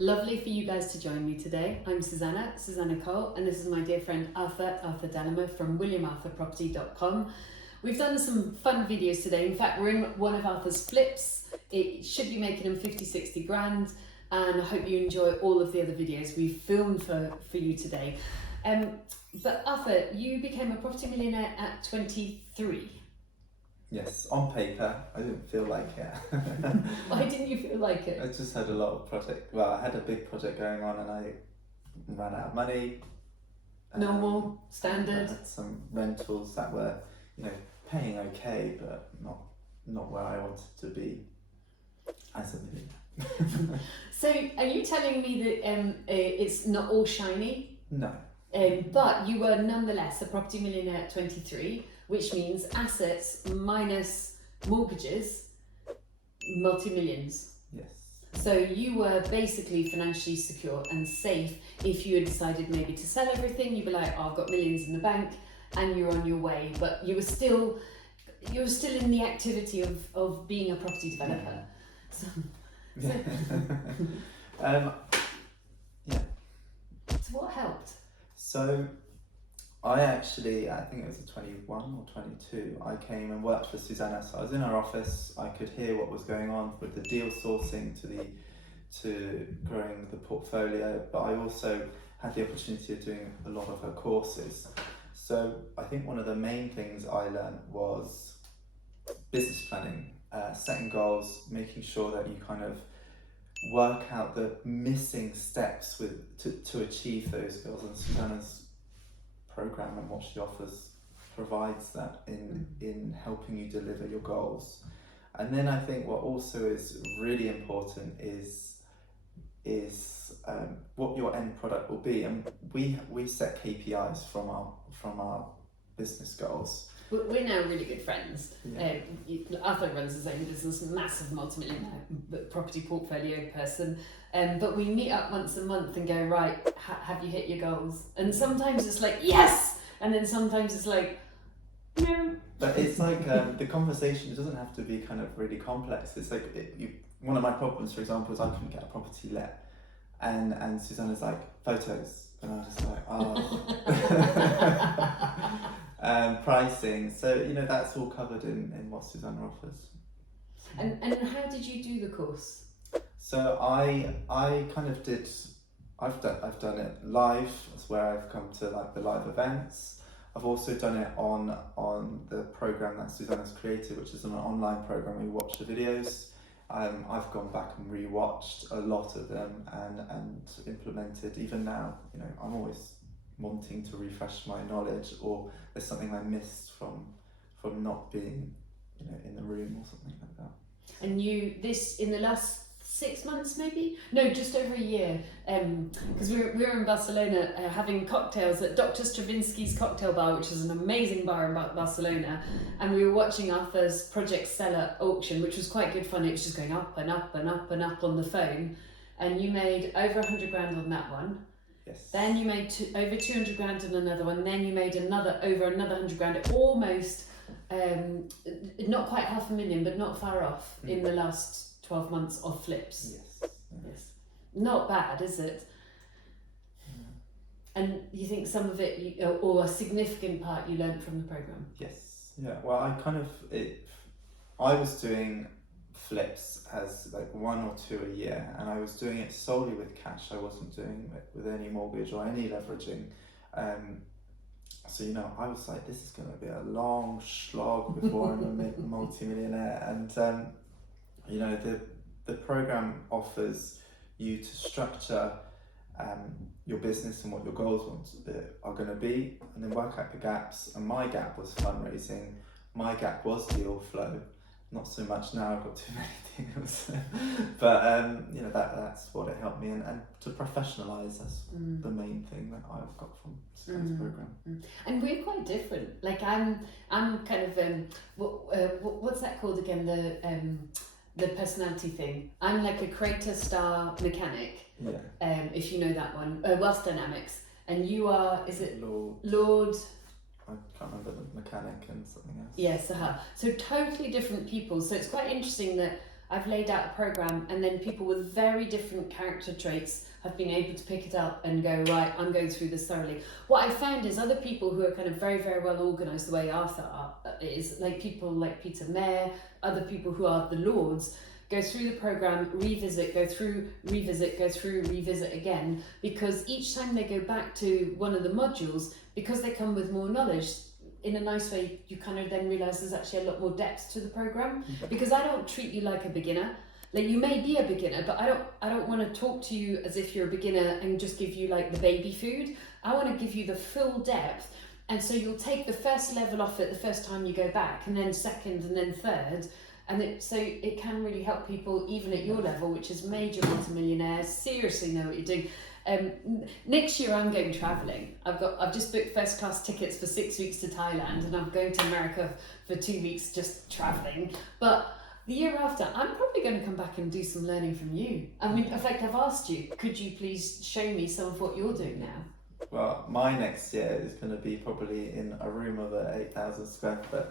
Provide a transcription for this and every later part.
Lovely for you guys to join me today. I'm Susannah Cole, and this is my dear friend Arthur Dallamo from williamarthurproperty.com. We've done some fun videos today. In fact, we're in one of Arthur's flips. It should be making him 50-60 grand, and I hope you enjoy all of the other videos we've filmed for you today. But Arthur, you became a property millionaire at 23. Yes, on paper. I didn't feel like it. Why didn't you feel like it? I just had a lot of project. Well, I had a big project going on, and I ran out of money. Normal, standard. I had some rentals that were, paying okay, but not where I wanted to be as a millionaire. So, are you telling me that it's not all shiny? No. But you were nonetheless a property millionaire at 23, which means assets minus mortgages, multi-millions. Yes. So you were basically financially secure and safe. If you had decided maybe to sell everything, you'd be like, oh, I've got millions in the bank, and you're on your way. But you were still in the activity of being a property developer. So what helped? So I think it was 21 or 22, I came and worked for Suzannes. So I was in her office, I could hear what was going on with the deal sourcing to growing the portfolio, but I also had the opportunity of doing a lot of her courses. So I think one of the main things I learned was business planning, setting goals, making sure that you kind of work out the missing steps to achieve those goals, and Susannah's program and what she offers provides that in helping you deliver your goals. And then I think what also is really important is what your end product will be, and we set KPIs from our business goals. We're now really good friends. Yeah. Arthur runs his own business, massive multi-million property portfolio person. But we meet up once a month and go, right, have you hit your goals? And sometimes it's like, yes! And then sometimes it's like, no. But it's like the conversation doesn't have to be kind of really complex. It's like, one of my problems, for example, is I couldn't get a property let. And Susannah's like, photos. And I was just like, oh. Pricing. So, that's all covered in what Susannah offers. And how did you do the course? So I kind of did, I've done it live. That's where I've come to like the live events. I've also done it on the program that Suzanne's created, which is an online program where you watch the videos. I've gone back and re-watched a lot of them and implemented. Even now, I'm always wanting to refresh my knowledge, or there's something I missed from not being, in the room or something like that. And this in the last 6 months, maybe? No, just over a year. Because we were in Barcelona having cocktails at Dr. Stravinsky's cocktail bar, which is an amazing bar in Barcelona. And we were watching Arthur's Project Seller auction, which was quite good fun. It was just going up and up and up and up on the phone. And you made over 100 grand on that one. Yes. Then you made over 200 grand on another one. Then you made over another 100 grand, almost, not quite 500,000, but not far off in the last 12 months of flips. Yes. Not bad, is it? And you think some of it, or a significant part, you learned from the program? Yes. Yeah. Well, I was doing flips as like 1 or 2 a year, and I was doing it solely with cash. I wasn't doing it with any mortgage or any leveraging. So I was like, this is going to be a long slog before I'm a multi-millionaire. And the program offers you to structure your business and what your goals are going to be, and then work out the gaps. And my gap was fundraising. My gap was deal flow. Not so much now, I've got too many deals. But that's what it helped me, and to professionalise, that's the main thing that I've got from Suzanne's program. And we're quite different. Like I'm kind of what's that called again? The personality thing. I'm like a creator star mechanic. Yeah. If you know that one, Wealth Dynamics, and you are, is it Lord? I can't remember the mechanic and something else. Yes, so totally different people. So it's quite interesting that I've laid out a program, and then people with very different character traits have been able to pick it up and go, right, I'm going through this thoroughly. What I found is other people who are kind of very, very well organised the way Arthur is, like people like Peter Mayer, other people who are the Lords, go through the program, revisit, go through, revisit, go through, revisit again, because each time they go back to one of the modules, because they come with more knowledge, in a nice way, you kind of then realise there's actually a lot more depth to the program. Because I don't treat you like a beginner. Like, you may be a beginner, but I don't want to talk to you as if you're a beginner and just give you like the baby food. I want to give you the full depth. And so you'll take the first level off it the first time you go back, and then second, and then third. And so it can really help people even at your level, which is major multimillionaires, seriously know what you're doing. Next year I'm going travelling. I've just booked first class tickets for 6 weeks to Thailand, and I'm going to America for 2 weeks just travelling. But the year after, I'm probably going to come back and do some learning from you. I mean, in fact, I've asked you, could you please show me some of what you're doing now? Well, my next year is going to be probably in a room of a 8,000 square foot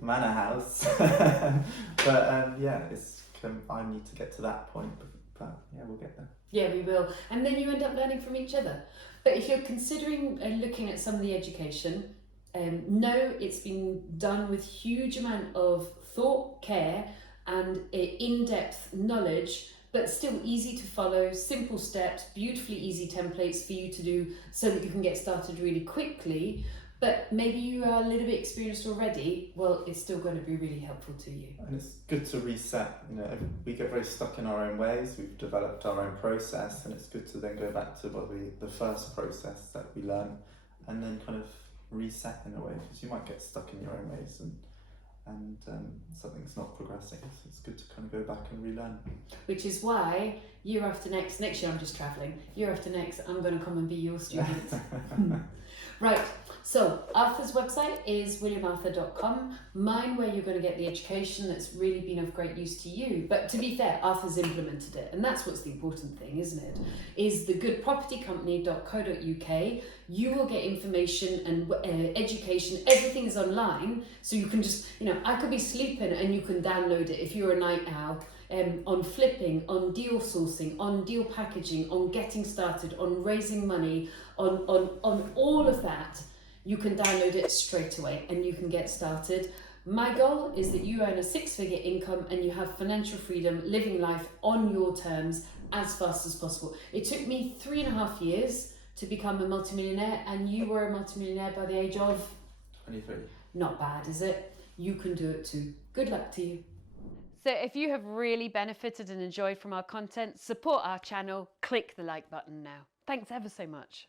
manor house. But yeah, I need to get to that point. But yeah, we'll get there. Yeah, we will. And then you end up learning from each other. But if you're considering looking at some of the education, know it's been done with huge amount of thought, care, and in-depth knowledge, but still easy to follow, simple steps, beautifully easy templates for you to do so that you can get started really quickly. But maybe you are a little bit experienced already, well, it's still going to be really helpful to you. And it's good to reset. You know, we get very stuck in our own ways. We've developed our own process, and it's good to then go back to the first process that we learn, and then kind of reset in a way, because you might get stuck in your own ways and something's not progressing. So it's good to kind of go back and relearn. Which is why year after next year I'm just travelling. Year after next, I'm going to come and be your student. Right. So Arthur's website is williamarthur.com. Mine, where you're going to get the education that's really been of great use to you. But to be fair, Arthur's implemented it, and that's what's the important thing, isn't it? Is thegoodpropertycompany.co.uk. You will get information and education. Everything is online, so you can just, I could be sleeping and you can download it if you're a night owl. On flipping, on deal sourcing, on deal packaging, on getting started, on raising money, on all of that. You can download it straight away and you can get started. My goal is that you earn a 6-figure income and you have financial freedom, living life on your terms as fast as possible. It took me 3.5 years to become a multimillionaire, and you were a multimillionaire by the age of 23. Not bad, is it? You can do it too. Good luck to you. So if you have really benefited and enjoyed from our content, support our channel, click the like button now. Thanks ever so much.